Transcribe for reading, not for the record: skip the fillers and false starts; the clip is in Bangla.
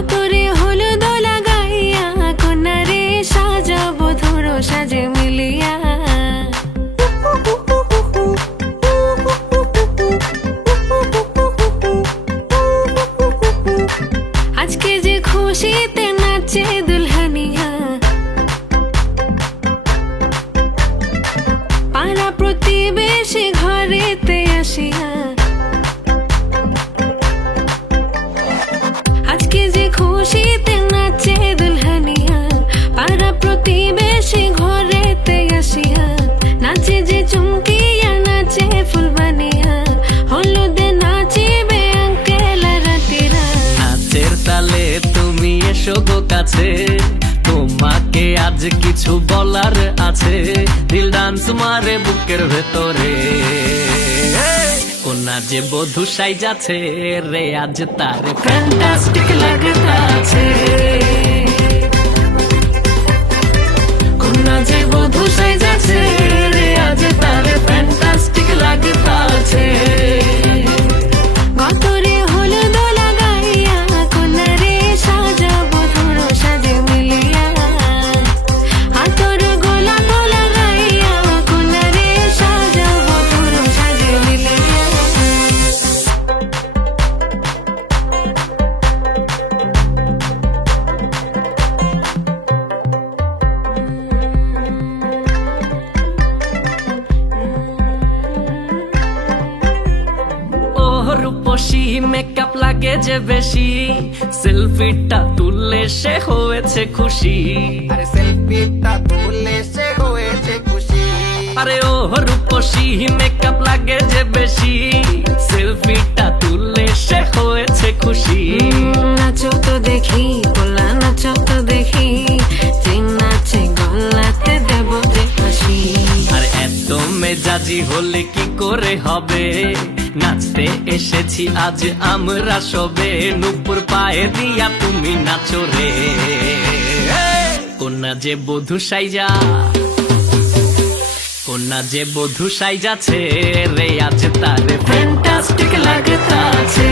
গতরে হলুদ লাগাইয়া কন্যারে সাজাবো ধরো সাজে মিলিয়া। আজকে যে খুশিতে নাচে দুলহানিয়া, পাড়া প্রতিবেশী ঘরেতে আসিয়া। আজকে যে খুশিতে নাচে দুলহানিয়া, পাড়া প্রতিবেশী ঘরেতে আসিয়া। নাচে যে চুমকিয়া নাচে ফুলবানিয়া, হলুদে নাচিবে আঙ্কেল রাতিরা। নাচের তালে তুমি এসো গো কাছে, তোমাকে আজ কিছু বলার আছে। দিল ডান্স মারে বুকের ভেতরে, কোনা যে বধূ সাইজাছে রে আজ তার ফ্যান্টাস্টিক লাগতাছে। কোনা যে বধূ সাইজাছে রে আজ তার ফ্যান্টাস্টিক লাগতাছে। গতরে হলুদ লাগাইয়া কন্যারে সাজাবো ধরো সাজে মিলিয়া। আতর গোলাপ লাগাইয়া কন্যারে সাজাবো ধরো সাজে মিলিয়া। রূপসী মেকআপ লাগে যে বেশি, সেলফিটা তুললে সে হয়েছে খুশি। আরে সেলফিটা তুললে সে হয়েছে খুশি। আরে ও রূপসী মেকআপ লাগে যে বেশি, সেলফিটা তুললে সে হয়েছে খুশি। নাচো তো দেখি গোলা, নাচো তো দেখি, যে নাচে গলাতে দেব যে হাসি। আর এত মেজাজি হলে কি করে হবে, নাচতে এসেছি আজ আমরা সবে। নুপুর পায়ে দিয়া তুমি নাচো রে, কোনা যে বধূ সাইজা, কোনা যে বধূ সাইজাছে রে আজ তার ফ্যান্টাস্টিক লাগতাছে।